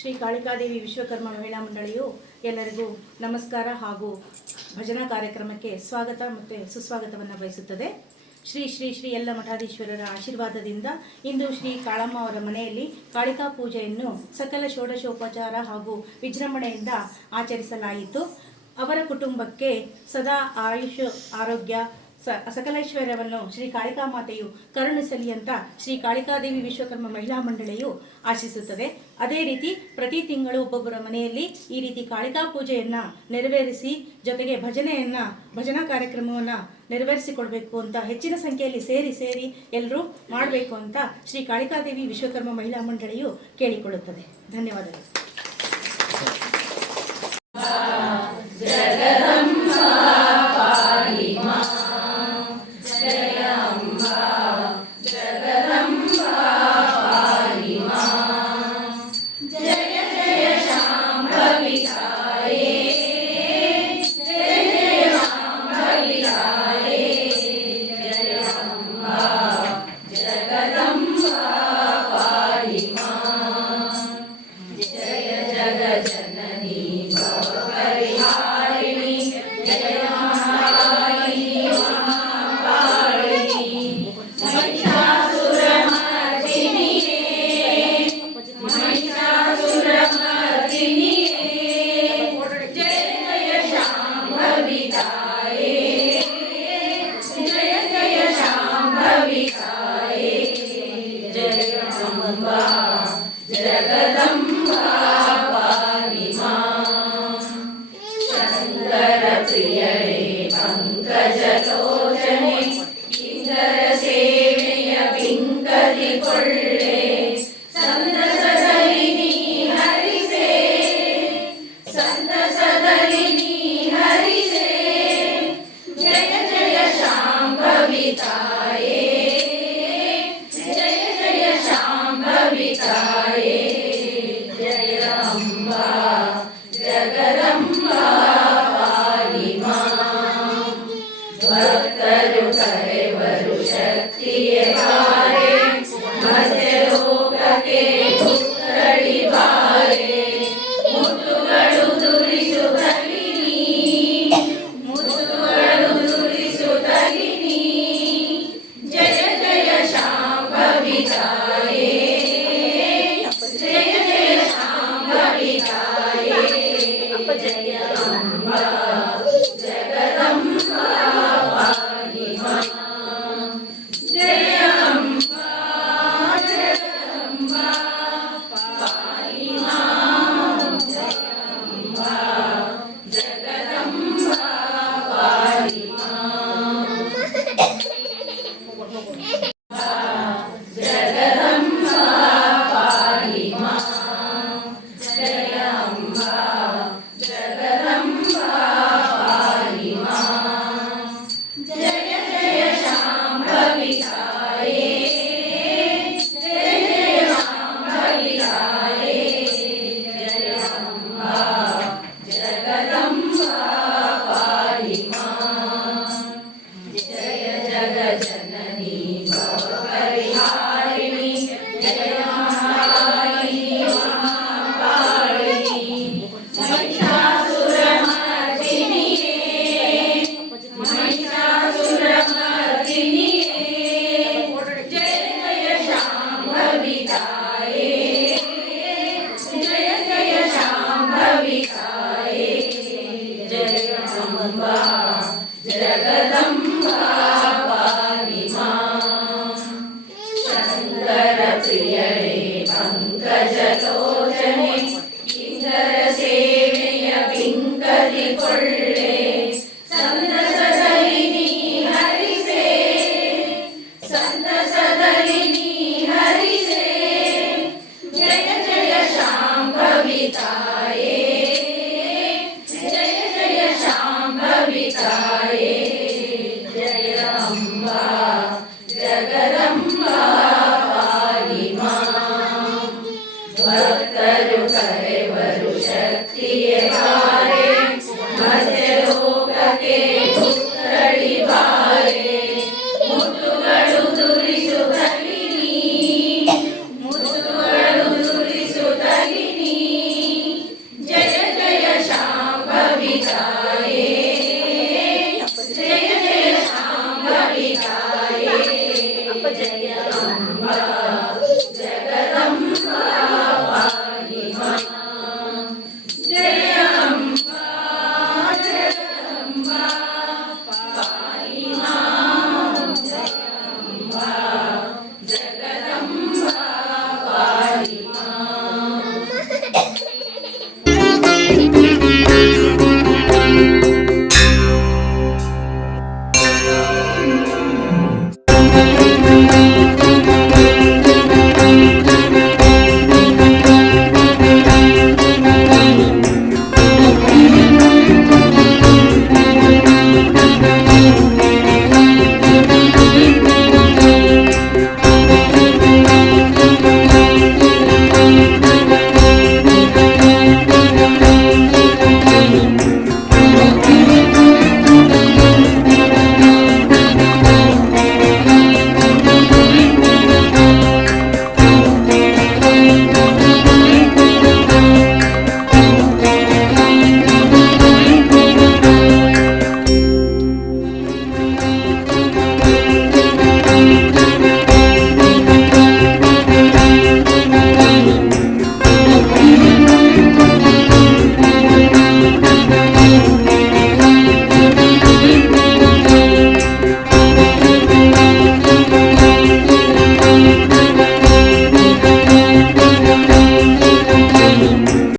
ಶ್ರೀ ಕಾಳಿಕಾದೇವಿ ವಿಶ್ವಕರ್ಮ ಮಹಿಳಾ ಮಂಡಳಿಯು ಎಲ್ಲರಿಗೂ ನಮಸ್ಕಾರ ಹಾಗೂ ಭಜನಾ ಕಾರ್ಯಕ್ರಮಕ್ಕೆ ಸ್ವಾಗತ ಮತ್ತು ಸುಸ್ವಾಗತವನ್ನು ಬಯಸುತ್ತದೆ. ಶ್ರೀ ಶ್ರೀ ಶ್ರೀ ಎಲ್ಲ ಮಠಾಧೀಶ್ವರರ ಆಶೀರ್ವಾದದಿಂದ ಇಂದು ಶ್ರೀ ಕಾಳಮ್ಮ ಅವರ ಮನೆಯಲ್ಲಿ ಕಾಳಿಕಾ ಪೂಜೆಯನ್ನು ಸಕಲ ಷೋಡಶೋಪಚಾರ ಹಾಗೂ ವಿಜೃಂಭಣೆಯಿಂದ ಆಚರಿಸಲಾಯಿತು. ಅವರ ಕುಟುಂಬಕ್ಕೆ ಸದಾ ಆಯುಷ್ ಆರೋಗ್ಯ ಸಕಲೈಶ್ವರ್ಯವನ್ನು ಶ್ರೀ ಕಾಳಿಕಾ ಮಾತೆಯು ಕರುಣಿಸಲಿ ಅಂತ ಶ್ರೀ ಕಾಳಿಕಾದೇವಿ ವಿಶ್ವಕರ್ಮ ಮಹಿಳಾ ಮಂಡಳಿಯು ಆಶಿಸುತ್ತದೆ. ಅದೇ ರೀತಿ ಪ್ರತಿ ತಿಂಗಳು ಒಬ್ಬೊಬ್ಬರ ಮನೆಯಲ್ಲಿ ಈ ರೀತಿ ಕಾಳಿಕಾ ಪೂಜೆಯನ್ನು ನೆರವೇರಿಸಿ ಜೊತೆಗೆ ಭಜನಾ ಕಾರ್ಯಕ್ರಮವನ್ನು ನೆರವೇರಿಸಿಕೊಡ್ಬೇಕು ಅಂತ ಹೆಚ್ಚಿನ ಸಂಖ್ಯೆಯಲ್ಲಿ ಸೇರಿ ಎಲ್ಲರೂ ಮಾಡಬೇಕು ಅಂತ ಶ್ರೀ ಕಾಳಿಕಾದೇವಿ ವಿಶ್ವಕರ್ಮ ಮಹಿಳಾ ಮಂಡಳಿಯು ಕೇಳಿಕೊಳ್ಳುತ್ತದೆ. ಧನ್ಯವಾದಗಳು. शक्तिये भारे मध्य लोक के